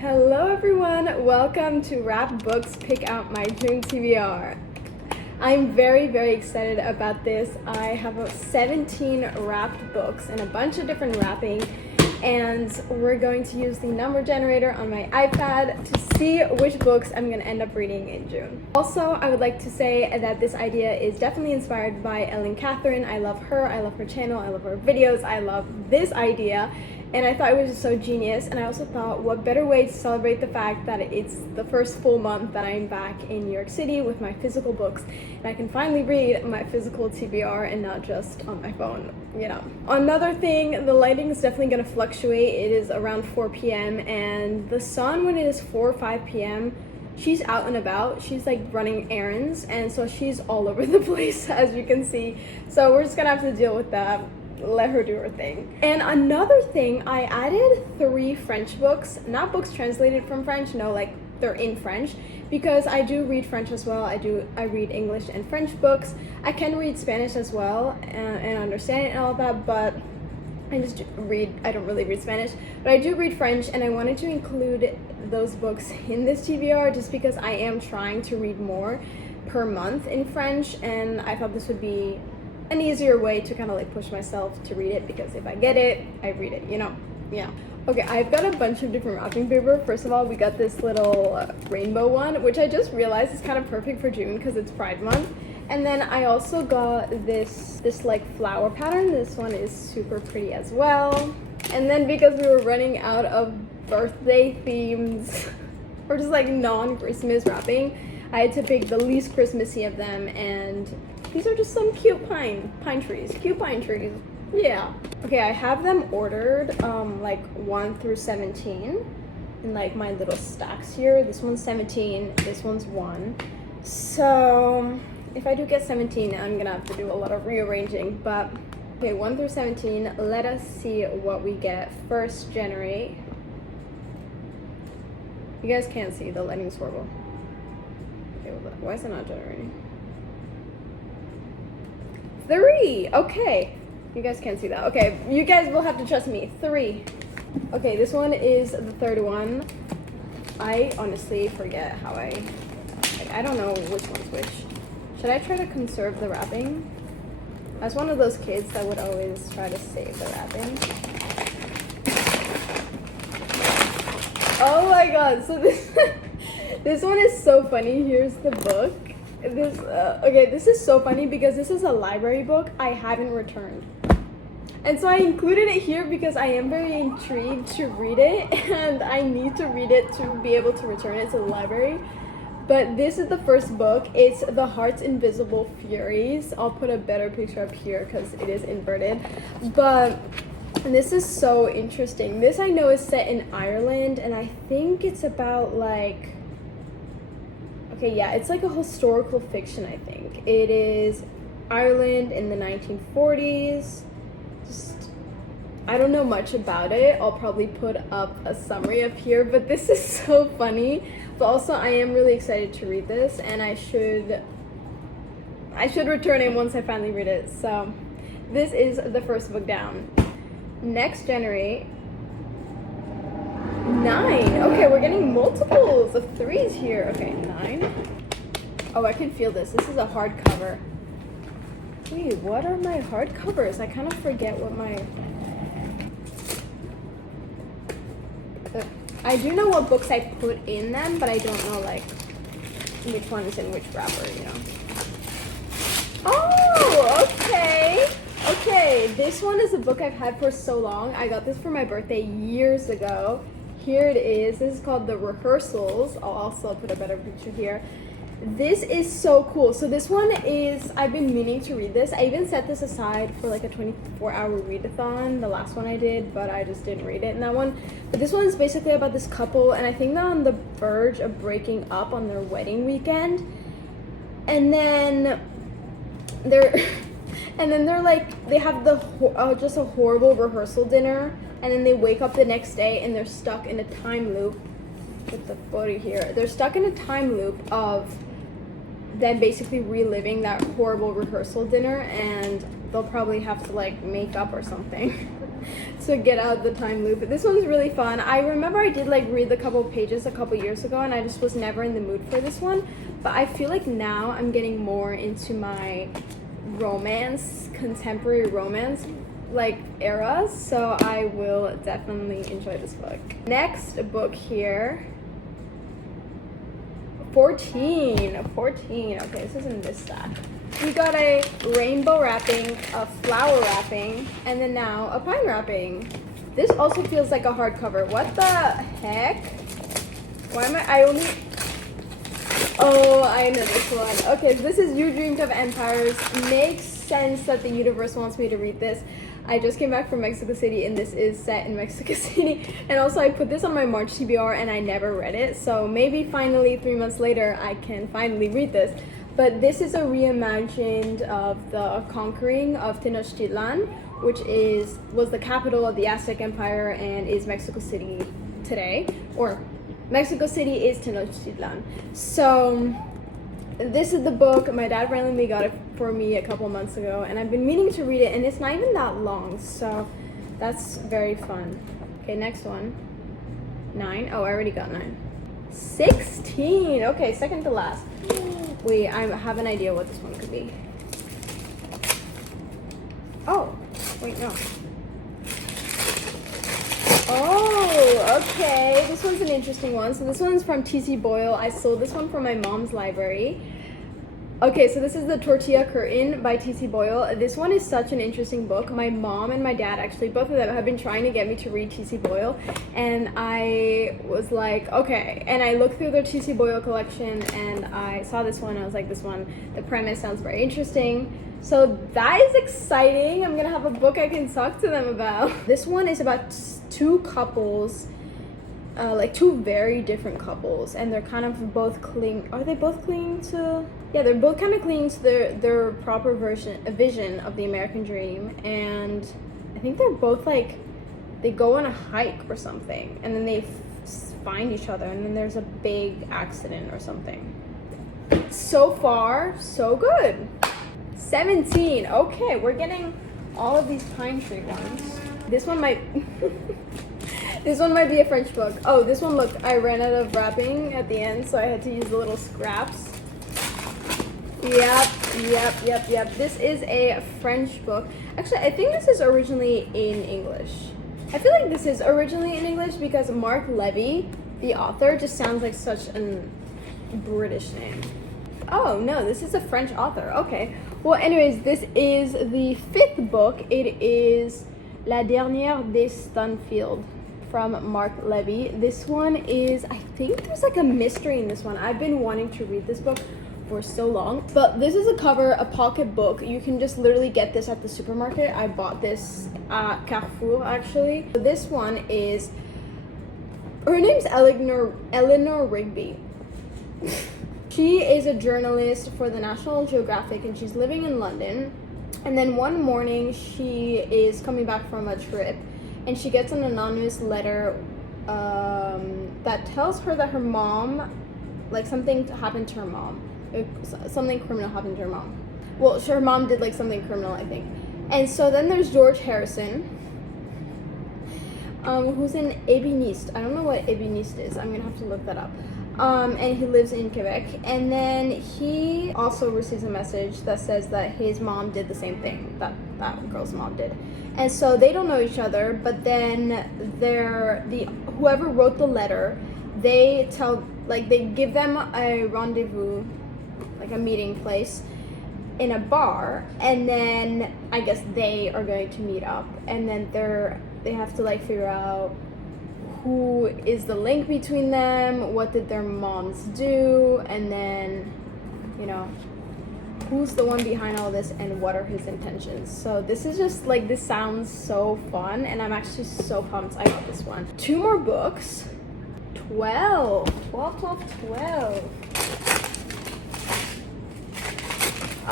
Hello everyone, welcome to Wrap Books Pick Out My June TBR. I'm very excited about this. I have 17 wrapped books and a bunch of different wrapping, and we're going to use the number generator on my iPad to see which books I'm going to end up reading in June. Also, I would like to say that this idea is definitely inspired by Ellen Catherine. I love her channel, I love her videos, I love this idea. And I thought it was just so genius, and I also thought what better way to celebrate the fact that it's the first full month that I'm back in New York City with my physical books, and I can finally read my physical TBR and not just on my phone, you know. Another thing, the lighting is definitely going to fluctuate. It is around 4 p.m. and the sun, when it is 4 or 5 p.m., she's out and about. She's like running errands, and so she's all over the place, as you can see. So we're just going to have to deal with that. Let her do her thing. And another thing, I added 3 French books, not books translated from French, no, like they're in French, because I do read French as well. I read English and French books. I can read Spanish as well and understand it and all that, but I don't really read Spanish, but I do read French, and I wanted to include those books in this TBR just because I am trying to read more per month in French, and I thought this would be an easier way to kind of like push myself to read it, because if I get it, I read it, you know? Yeah. Okay, I've got a bunch of different wrapping paper. First of all, we got this little rainbow one, which I just realized is kind of perfect for June because it's Pride Month. And then I also got this like flower pattern. This one is super pretty as well. And then because we were running out of birthday themes or just like non-Christmas wrapping, I had to pick the least Christmassy of them, and these are just some cute pine trees. Cute pine trees. Yeah. Okay, I have them ordered like 1 through 17 in like my little stacks here. This one's 17, this one's 1. So if I do get 17, I'm gonna have to do a lot of rearranging, but okay, 1 through 17, let us see what we get. First, generate. You guys can't see the lighting horrible. Okay, why is it not generating? 3. Okay, you guys can't see that. Okay, you guys will have to trust me. 3. Okay, this one is the third one. I honestly forget how I don't know which one's which. Should I try to conserve the wrapping? I was one of those kids that would always try to save the wrapping. Oh my god, so this one is so funny. Here's the book. This is so funny because this is a library book I haven't returned, and so I included it here because I am very intrigued to read it, and I need to read it to be able to return it to the library. But this is the first book. It's The Heart's Invisible Furies. I'll put a better picture up here because it is inverted, but this is so interesting. This I know is set in Ireland, and I think it's about like, okay, yeah, it's like a historical fiction, I think. It is Ireland in the 1940s. I don't know much about it. I'll probably put up a summary up here, but this is so funny. But also, I am really excited to read this, and I should return it once I finally read it. So this is the first book down. Next, generate. 9. Okay, we're getting multiples of 3s here. Okay, 9. Oh, I can feel this. This is a hardcover. Wait, what are my hardcovers? I kind of forget what my... I do know what books I put in them, but I don't know like which one is in which wrapper, you know. Oh, okay. Okay, this one is a book I've had for so long. I got this for my birthday years ago. Here it is. This is called The Rehearsals. I'll also put a better picture here. This is so cool. So this one is, I've been meaning to read this. I even set this aside for like a 24-hour readathon, the last one I did, but I just didn't read it in that one. But this one is basically about this couple, and I think they're on the verge of breaking up on their wedding weekend. And then they're like, they have just a horrible rehearsal dinner, and then they wake up the next day and they're stuck in a time loop. With the photo here, they're stuck in a time loop of them basically reliving that horrible rehearsal dinner, and they'll probably have to like make up or something. to get out the time loop. This one's really fun. I remember I did like read a couple pages a couple years ago, and I just was never in the mood for this one. But I feel like now I'm getting more into my romance, contemporary romance like eras, so I will definitely enjoy this book. Next book here, 14. Okay, this is in this stack. We got a rainbow wrapping, a flower wrapping, and then now a pine wrapping. This also feels like a hardcover. What the heck? Why am I only... Oh, I know this one. Okay, so this is You Dreamed of Empires. Makes sense that the universe wants me to read this. I just came back from Mexico City, and this is set in Mexico City. And also, I put this on my March TBR, and I never read it. So maybe finally, 3 months later, I can finally read this. But this is a reimagined of the conquering of Tenochtitlan, which was the capital of the Aztec Empire and is Mexico City today. Or Mexico City is Tenochtitlan. So this is the book. My dad randomly got it for me a couple months ago, and I've been meaning to read it, and it's not even that long, so that's very fun. Okay, next one. 9. Oh, I already got 9. 16. Okay, second to last. Wait, I have an idea what this one could be. Oh, wait, no. Oh, okay. This one's an interesting one. So this one's from T.C. Boyle. I sold this one from my mom's library. Okay, so this is The Tortilla Curtain by T.C. Boyle. This one is such an interesting book. My mom and my dad, actually, both of them have been trying to get me to read T.C. Boyle. And I was like, okay. And I looked through their T.C. Boyle collection, and I saw this one. I was like, this one, the premise sounds very interesting. So that is exciting. I'm gonna have a book I can talk to them about. This one is about two couples, like two very different couples, and they're kind of both are they both clinging to... Yeah, they're both kind of clinging to their proper vision of the American dream, and I think they're both like, they go on a hike or something, and then they find each other, and then there's a big accident or something. So far, so good. 17. Okay, we're getting all of these pine tree ones. This one might... This one might be a French book. Oh, this one, look, I ran out of wrapping at the end, so I had to use the little scraps. Yep. This is a French book. Actually, I think this is originally in English. I feel like this is originally in English because Mark Levy, the author, just sounds like such a British name. Oh, no, this is a French author. Okay. Well, anyways, this is the 5th book. It is La Dernière des Stanfield from Mark Levy. This one is, I think there's like a mystery in this one. I've been wanting to read this book for so long. But this is a cover, a pocket book. You can just literally get this at the supermarket. I bought this at Carrefour, actually. This one is, her name's Eleanor Rigby. She is a journalist for the National Geographic, and she's living in London. And then one morning she is coming back from a trip, and she gets an anonymous letter that tells her that her mom, like something happened to her mom. Something criminal happened to her mom. Well, her mom did like something criminal, I think. And so then there's George Harrison, who's an ébéniste. I don't know what ébéniste is. I'm gonna have to look that up. And he lives in Quebec. And then he also receives a message that says that his mom did the same thing that that girl's mom did. And so they don't know each other, but then whoever wrote the letter, they give them a rendezvous, like a meeting place in a bar, and then I guess they are going to meet up, and then they have to like figure out who is the link between them, what did their moms do, and then, you know, who's the one behind all this and what are his intentions. So this is just like, this sounds so fun, and I'm actually so pumped I got this one. 2 more books. 12.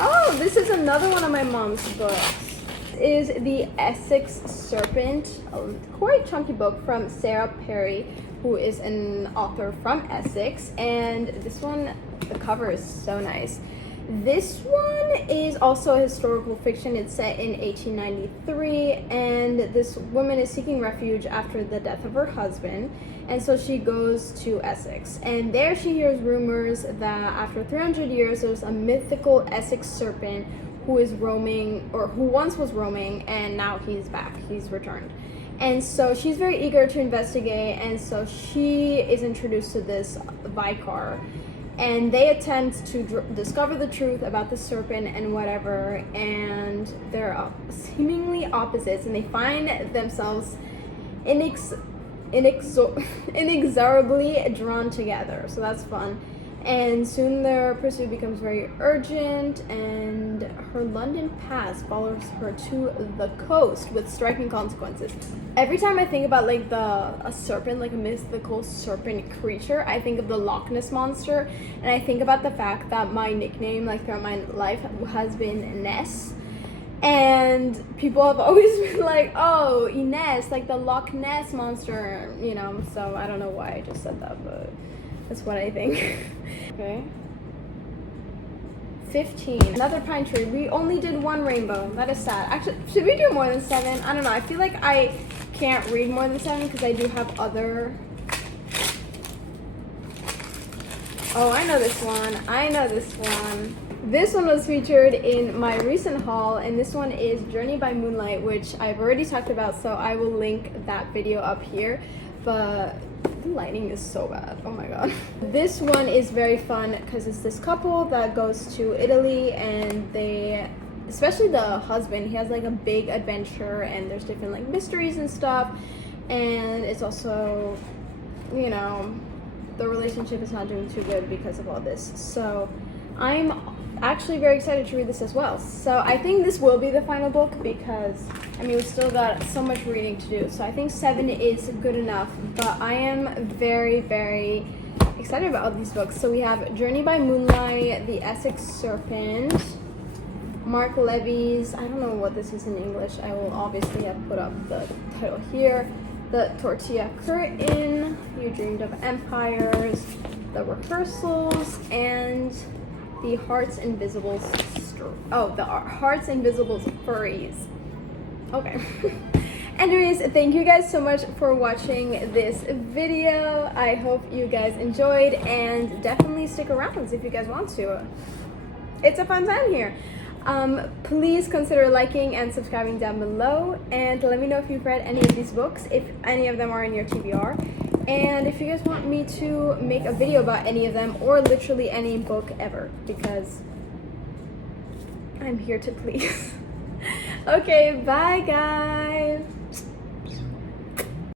Oh, this is another one of my mom's books. This is The Essex Serpent, a quite chunky book from Sarah Perry, who is an author from Essex. And this one, the cover is so nice. This one is also a historical fiction. It's set in 1893, and this woman is seeking refuge after the death of her husband, and so she goes to Essex. And there she hears rumors that after 300 years, there's a mythical Essex serpent who is roaming, or who once was roaming, and now he's back, he's returned. And so she's very eager to investigate, and so she is introduced to this vicar, and they attempt to discover the truth about the serpent and whatever, and they're seemingly opposites, and they find themselves inexorably drawn together. So that's fun. And soon their pursuit becomes very urgent, and her London past follows her to the coast with striking consequences. Every time I think about like a serpent, like a mythical serpent creature, I think of the Loch Ness monster, and I think about the fact that my nickname, like throughout my life, has been Ness. And people have always been like, oh, Ines, like the Loch Ness monster, you know. So I don't know why I just said that, but that's what I think. Okay. 15. Another pine tree. We only did one rainbow. That is sad. Actually, should we do more than 7? I don't know. I feel like I can't read more than 7 because I do have other... Oh, I know this one. I know this one. This one was featured in my recent haul, and this one is Journey by Moonlight, which I've already talked about, so I will link that video up here. But the lighting is so bad. Oh my god. This one is very fun because it's this couple that goes to Italy, and they, especially the husband, he has like a big adventure, and there's different like mysteries and stuff, and it's also, you know, the relationship is not doing too good because of all this. So I'm actually very excited to read this as well. So I think this will be the final book because, I mean, we still got so much reading to do. So I think 7 is good enough, but I am very, very excited about all these books. So we have Journey by Moonlight, The Essex Serpent, Mark Levy's, I don't know what this is in English. I will obviously have put up the title here. The Tortilla Curtain, You Dreamed of Empires, The Rehearsals, and The Heart's Invisible The Heart's Invisible Furries. Okay. Anyways, thank you guys so much for watching this video. I hope you guys enjoyed, and definitely stick around if you guys want to. It's a fun time here. Please consider liking and subscribing down below, and let me know if you've read any of these books, if any of them are in your TBR, and if you guys want me to make a video about any of them, or literally any book ever, because I'm here to please. Okay, bye guys.